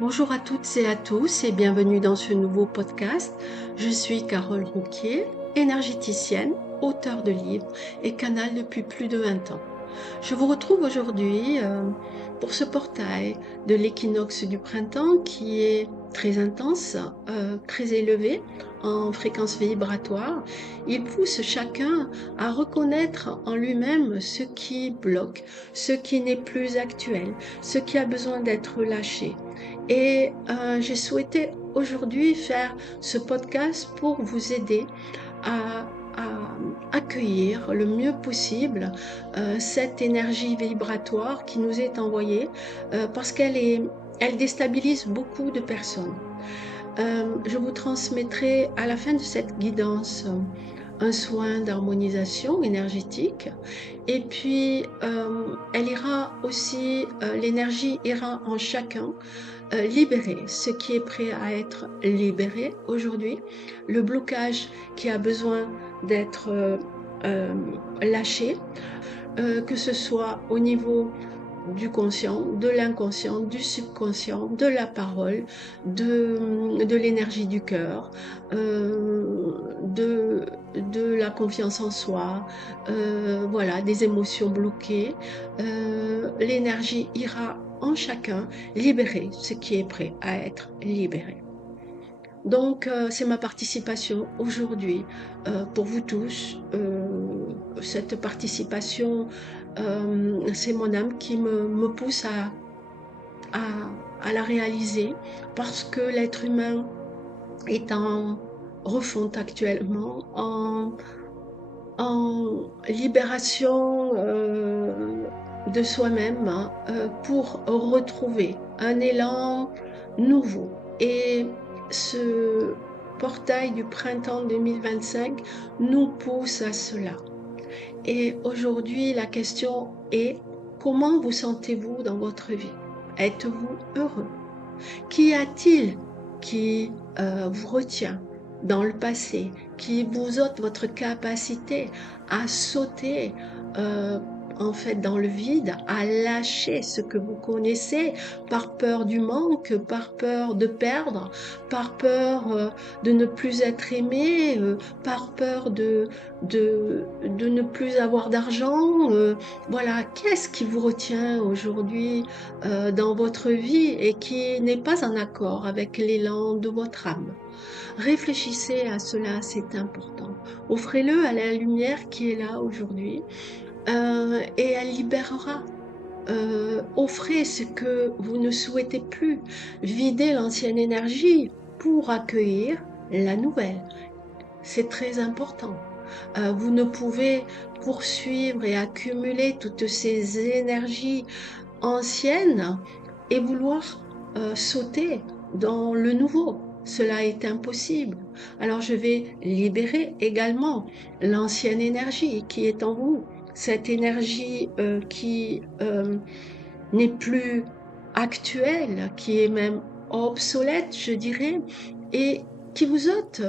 Bonjour à toutes et à tous et bienvenue dans ce nouveau podcast. Je suis Carole Rouquier, énergéticienne, auteure de livres et canal depuis plus de 20 ans. Je vous retrouve aujourd'hui pour ce portail de l'équinoxe du printemps qui est très intense, très élevé en fréquence vibratoire. Il pousse chacun à reconnaître en lui-même ce qui bloque, ce qui n'est plus actuel, ce qui a besoin d'être lâché. Et j'ai souhaité aujourd'hui faire ce podcast pour vous aider à accueillir le mieux possible cette énergie vibratoire qui nous est envoyée parce elle déstabilise beaucoup de personnes. Je vous transmettrai à la fin de cette guidance un soin d'harmonisation énergétique et puis elle ira aussi, l'énergie ira en chacun libérer ce qui est prêt à être libéré aujourd'hui, le blocage qui a besoin d'être lâché, que ce soit au niveau du conscient, de l'inconscient, du subconscient, de la parole, de l'énergie du cœur, de la confiance en soi, voilà, des émotions bloquées. L'énergie ira en chacun libérer ce qui est prêt à être libéré. Donc, c'est ma participation aujourd'hui pour vous tous. Cette participation, c'est mon âme qui me pousse à la réaliser parce que l'être humain est en refonte actuellement, en libération de soi-même pour retrouver un élan nouveau. Et ce portail du printemps 2025 nous pousse à cela. Et aujourd'hui, la question est: comment vous sentez-vous dans votre vie? Êtes-vous heureux? Qu'y a-t-il qui vous retient dans le passé, qui vous ôte votre capacité à sauter en fait dans le vide, à lâcher ce que vous connaissez par peur du manque, par peur de perdre, par peur de ne plus être aimé, par peur de ne plus avoir d'argent. Voilà, qu'est-ce qui vous retient aujourd'hui dans votre vie et qui n'est pas en accord avec l'élan de votre âme? Réfléchissez à cela, c'est important. Offrez-le à la lumière qui est là aujourd'hui et elle libérera. Offrez ce que vous ne souhaitez plus. Videz l'ancienne énergie pour accueillir la nouvelle. C'est très important. Vous ne pouvez poursuivre et accumuler toutes ces énergies anciennes et vouloir sauter dans le nouveau. Cela est impossible. Alors je vais libérer également l'ancienne énergie qui est en vous, cette énergie qui n'est plus actuelle, qui est même obsolète, je dirais, et qui vous ôte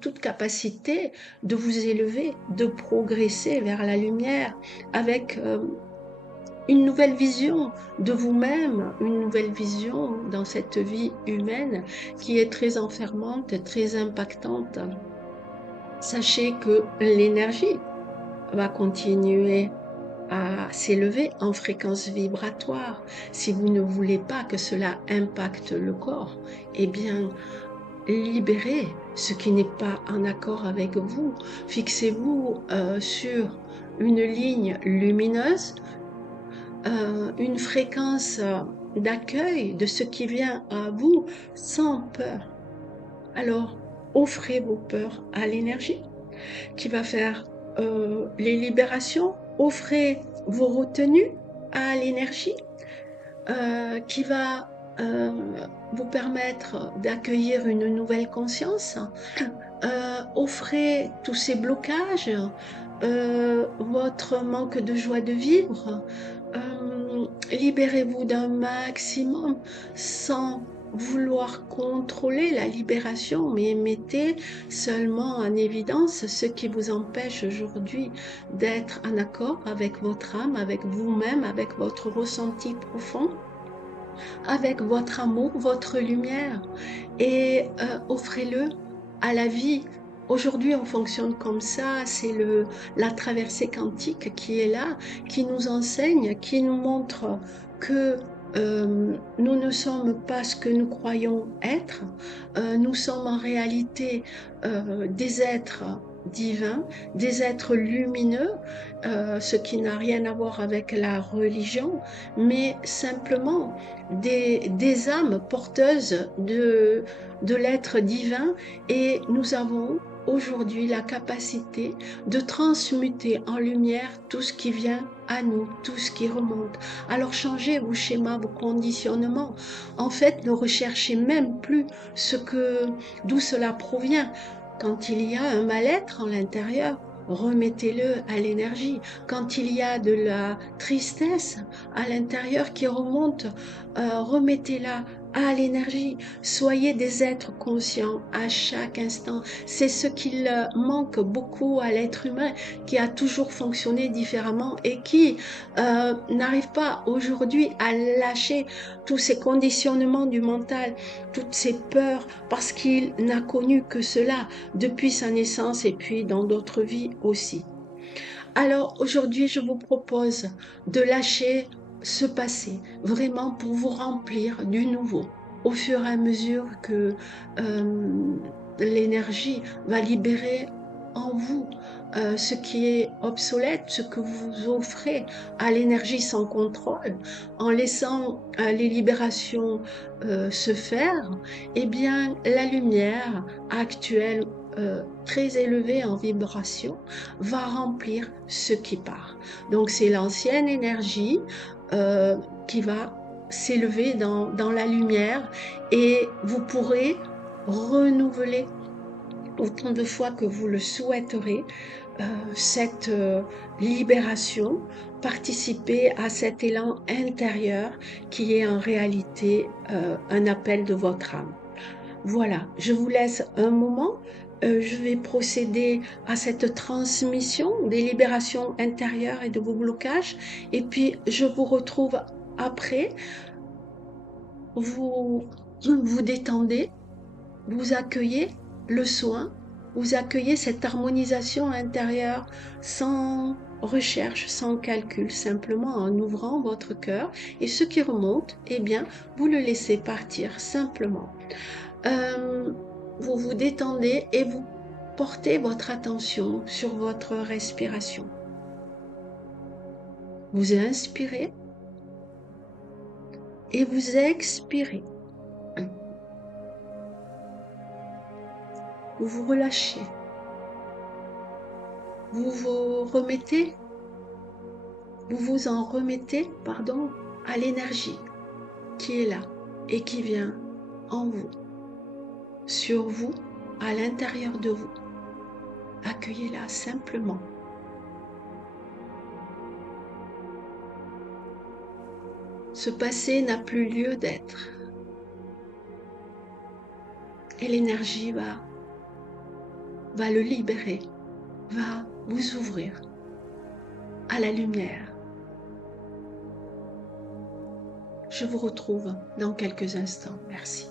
toute capacité de vous élever, de progresser vers la lumière avec une nouvelle vision de vous-même, une nouvelle vision dans cette vie humaine qui est très enfermante, très impactante. Sachez que l'énergie va continuer à s'élever en fréquence vibratoire. Si vous ne voulez pas que cela impacte le corps, eh bien, libérez ce qui n'est pas en accord avec vous. Fixez-vous sur une ligne lumineuse, une fréquence d'accueil de ce qui vient à vous sans peur. Alors, offrez vos peurs à l'énergie qui va faire les libérations. Offrez vos retenues à l'énergie qui va vous permettre d'accueillir une nouvelle conscience. Offrez tous ces blocages, votre manque de joie de vivre. Libérez-vous d'un maximum sans vouloir contrôler la libération, mais mettez seulement en évidence ce qui vous empêche aujourd'hui d'être en accord avec votre âme, avec vous-même, avec votre ressenti profond. avec votre amour, votre lumière et offrez-le à la vie. Aujourd'hui, on fonctionne comme ça, c'est la traversée quantique qui est là, qui nous enseigne, qui nous montre que nous ne sommes pas ce que nous croyons être, nous sommes en réalité des êtres divins, des êtres lumineux, ce qui n'a rien à voir avec la religion, mais simplement des âmes porteuses de l'être divin et nous avons aujourd'hui la capacité de transmuter en lumière tout ce qui vient à nous, tout ce qui remonte. Alors changez vos schémas, vos conditionnements. En fait, ne recherchez même plus d'où cela provient. Quand il y a un mal-être en l'intérieur, remettez-le à l'énergie. Quand il y a de la tristesse à l'intérieur qui remonte, remettez-la à l'énergie. Soyez des êtres conscients à chaque instant. C'est ce qu'il manque beaucoup à l'être humain qui a toujours fonctionné différemment et qui n'arrive pas aujourd'hui à lâcher tous ces conditionnements du mental, toutes ces peurs, parce qu'il n'a connu que cela depuis sa naissance et puis dans d'autres vies aussi. Alors aujourd'hui, je vous propose de lâcher ce passé, vraiment pour vous remplir du nouveau, au fur et à mesure que l'énergie va libérer en vous ce qui est obsolète, ce que vous offrez à l'énergie sans contrôle, en laissant les libérations se faire, eh bien la lumière actuelle très élevée en vibration va remplir ce qui part. Donc c'est l'ancienne énergie qui va s'élever dans la lumière et vous pourrez renouveler autant de fois que vous le souhaiterez cette libération, participer à cet élan intérieur qui est en réalité un appel de votre âme. Voilà, je vous laisse un moment. Je vais procéder à cette transmission des libérations intérieures et de vos blocages. Et puis, je vous retrouve après. Vous vous détendez, vous accueillez le soin, vous accueillez cette harmonisation intérieure sans recherche, sans calcul, simplement en ouvrant votre cœur. Et ce qui remonte, eh bien, vous le laissez partir simplement. Vous vous détendez et vous portez votre attention sur votre respiration. Vous inspirez et vous expirez. Vous vous relâchez. Vous vous en remettez, à l'énergie qui est là et qui vient en vous, sur vous, à l'intérieur de vous. Accueillez-la simplement. Ce passé n'a plus lieu d'être. Et l'énergie va le libérer, va vous ouvrir à la lumière. Je vous retrouve dans quelques instants. Merci.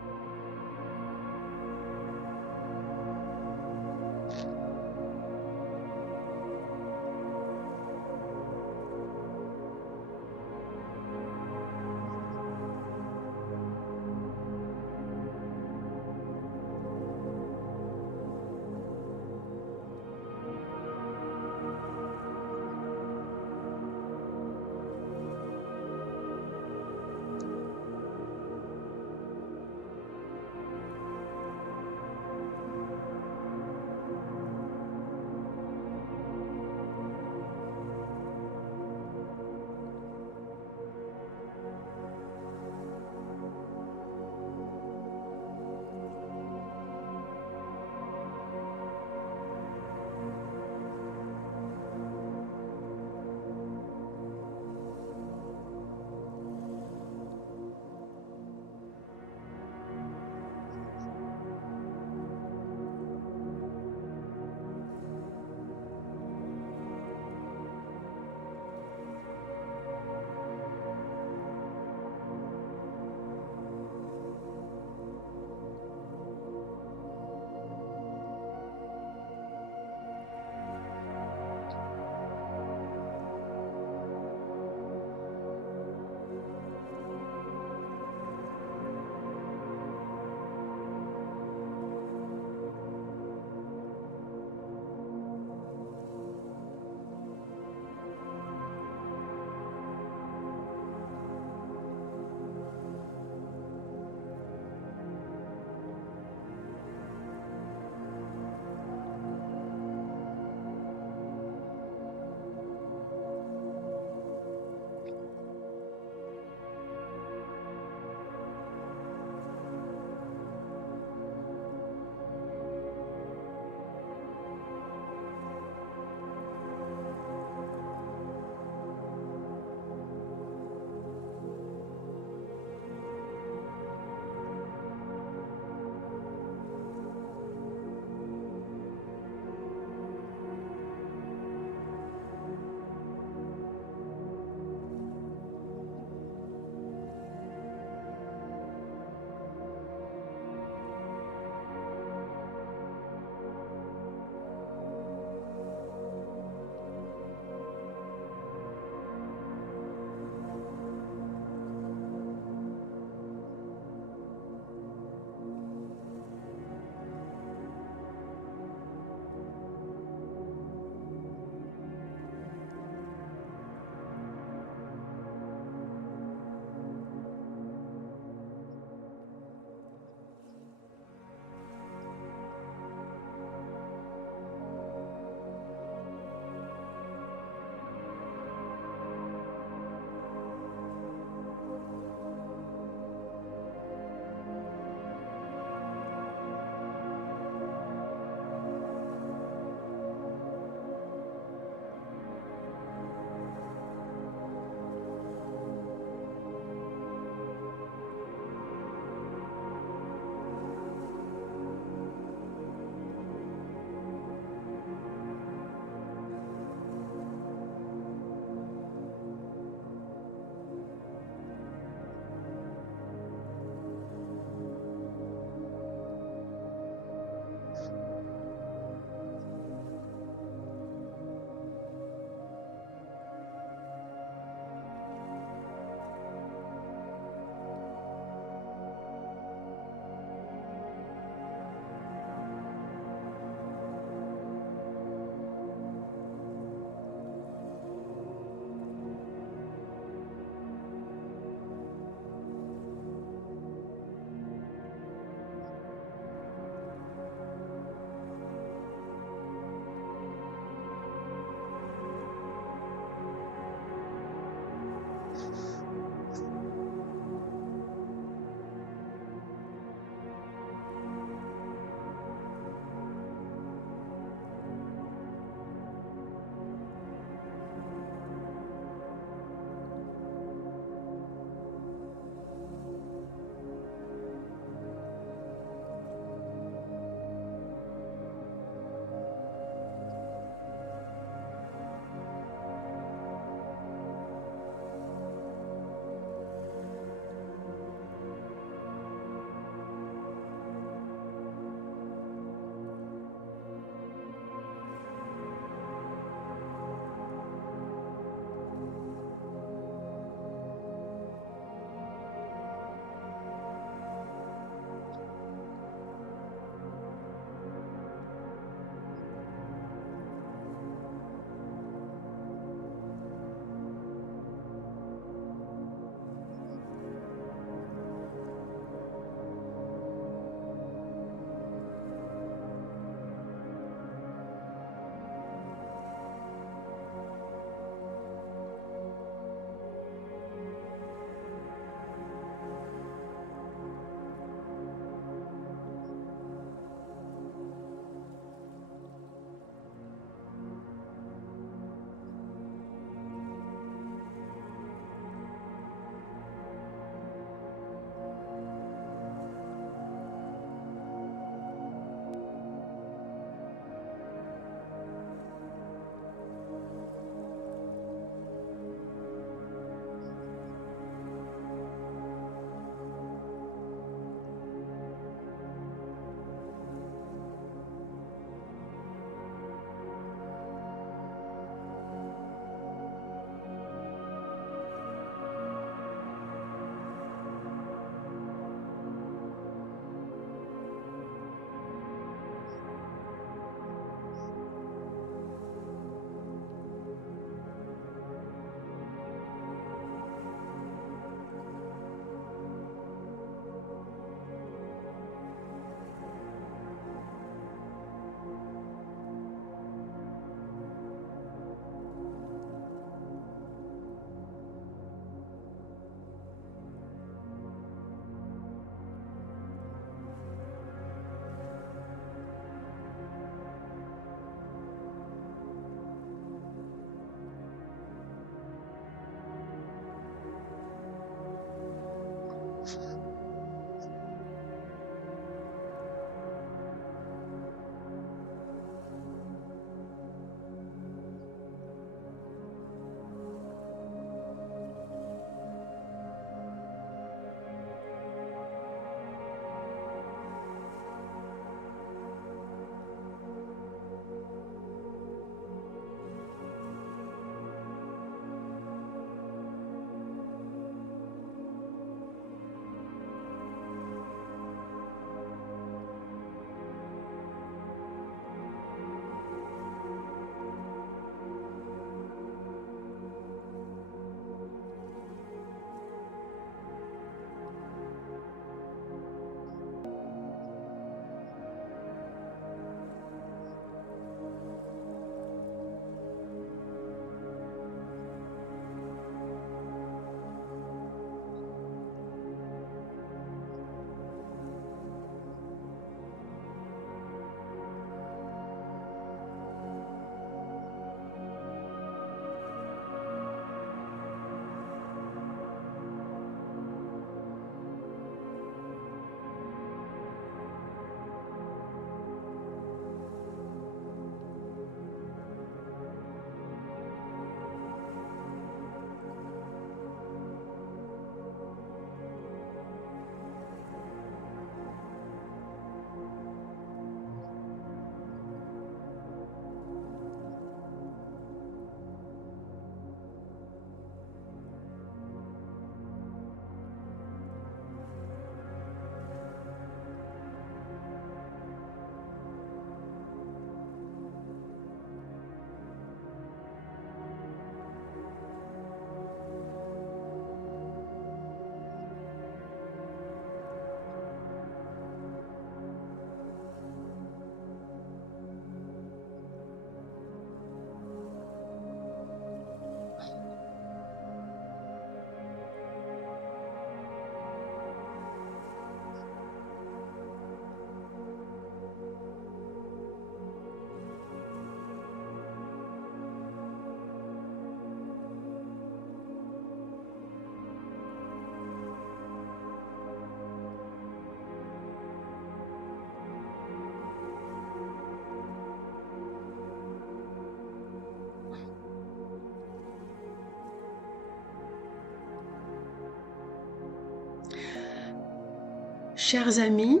Chers amis,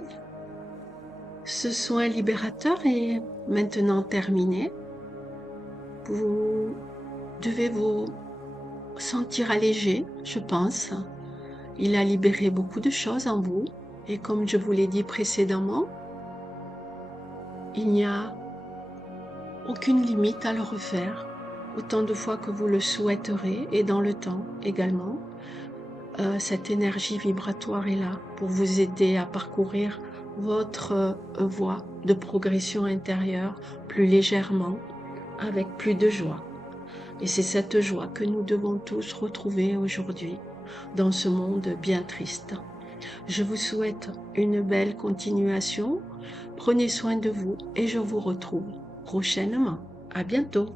ce soin libérateur est maintenant terminé. Vous devez vous sentir allégé, je pense. Il a libéré beaucoup de choses en vous. Et comme je vous l'ai dit précédemment, il n'y a aucune limite à le refaire, autant de fois que vous le souhaiterez et dans le temps également. Cette énergie vibratoire est là pour vous aider à parcourir votre voie de progression intérieure plus légèrement, avec plus de joie. Et c'est cette joie que nous devons tous retrouver aujourd'hui dans ce monde bien triste. Je vous souhaite une belle continuation. Prenez soin de vous et je vous retrouve prochainement. À bientôt.